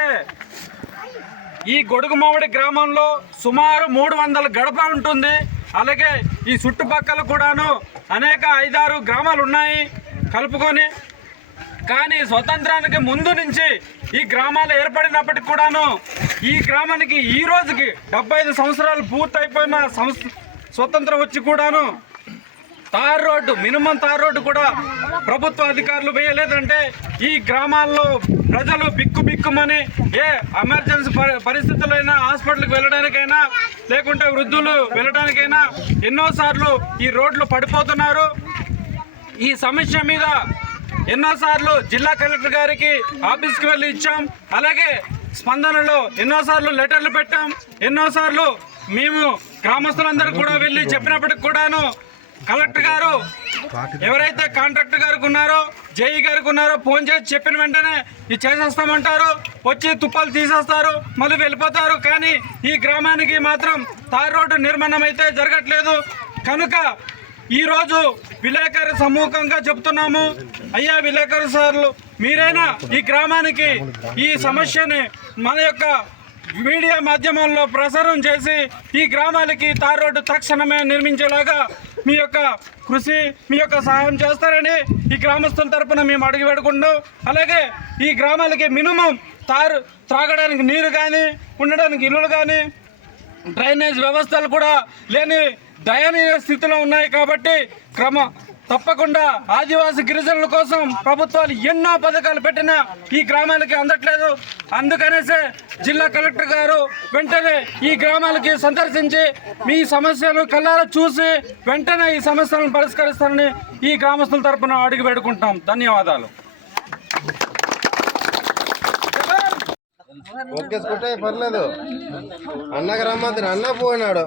అయితే ఈ గొడుగుమామిడి గ్రామంలో సుమారు 300 గడప ఉంటుంది. అలాగే ఈ చుట్టుపక్కల కూడాను అనేక 5-6 గ్రామాలు ఉన్నాయి కలుపుకొని. కానీ స్వతంత్రానికి ముందు నుంచి ఈ గ్రామాలు ఏర్పడినప్పటికి కూడాను ఈ గ్రామానికి ఈ రోజుకి 75 సంవత్సరాలు పూర్తయిపోయిన స్వతంత్రం వచ్చి కూడాను tar road, minimum tar road కూడా ప్రభుత్వ అధికారులు వేయలేదంటే ఈ గ్రామాల్లో ప్రజలు బిక్కుమని ఏ ఎమర్జెన్సీ పరిస్థితులైనా హాస్పిటల్కి వెళ్ళడానికైనా లేకుంటే వృద్ధులు వెళ్ళడానికైనా ఎన్నోసార్లు ఈ రోడ్లు పడిపోతున్నారు. ఈ సమస్య మీద ఎన్నోసార్లు జిల్లా కలెక్టర్ గారికి ఆఫీస్కి వెళ్ళి ఇచ్చాం. అలాగే స్పందనలో ఎన్నోసార్లు లెటర్లు పెట్టాం. ఎన్నోసార్లు మేము గ్రామస్తులందరూ కూడా వెళ్ళి చెప్పినప్పటికి కూడాను కలెక్టర్ గారు ఎవరైతే కాంట్రాక్టర్ గారికి ఉన్నారో, జేఈ గారికి ఉన్నారో ఫోన్ చేసి చెప్పిన వెంటనే ఇది చేసేస్తామంటారు, వచ్చి తుప్పాలు తీసేస్తారు, మళ్ళీ వెళ్ళిపోతారు. కానీ ఈ గ్రామానికి మాత్రం తార్ రోడ్డు నిర్మాణం అయితే జరగట్లేదు. కనుక ఈరోజు విలేకరు సమ్ముఖంగా చెప్తున్నాము, అయ్యా విలేకరు సార్లు మీరైనా ఈ గ్రామానికి ఈ సమస్యని మన యొక్క మీడియా మాధ్యమాల్లో ప్రసారం చేసి ఈ గ్రామాలకి తార్ రోడ్డు తక్షణమే నిర్మించేలాగా మీ యొక్క కృషి, మీ యొక్క సహాయం చేస్తారని ఈ గ్రామస్తుల తరపున మేము అడిగి పెడుకుంటూ, అలాగే ఈ గ్రామాలకి మినిమం త్రాగడానికి నీరు కానీ, ఉండడానికి ఇల్లులు కానీ, డ్రైనేజ్ వ్యవస్థలు కూడా లేని దయనీయ స్థితిలో ఉన్నాయి. కాబట్టి తప్పకుండా ఆదివాసీ గిరిజనుల కోసం ప్రభుత్వాలు ఎన్నో పథకాలు పెట్టినా ఈ గ్రామాలకి అందట్లేదు. అందుకనేసే జిల్లా కలెక్టర్ గారు వెంటనే ఈ గ్రామాలకి సందర్శించి మీ సమస్యలు కళ్ళారా చూసి వెంటనే ఈ సమస్యలను పరిష్కరిస్తారని ఈ గ్రామస్తుల తరపున అడిగి పెడుకుంటాం. ధన్యవాదాలు. పర్లేదు అన్నకు రమ్మంది అన్న పోయినాడు.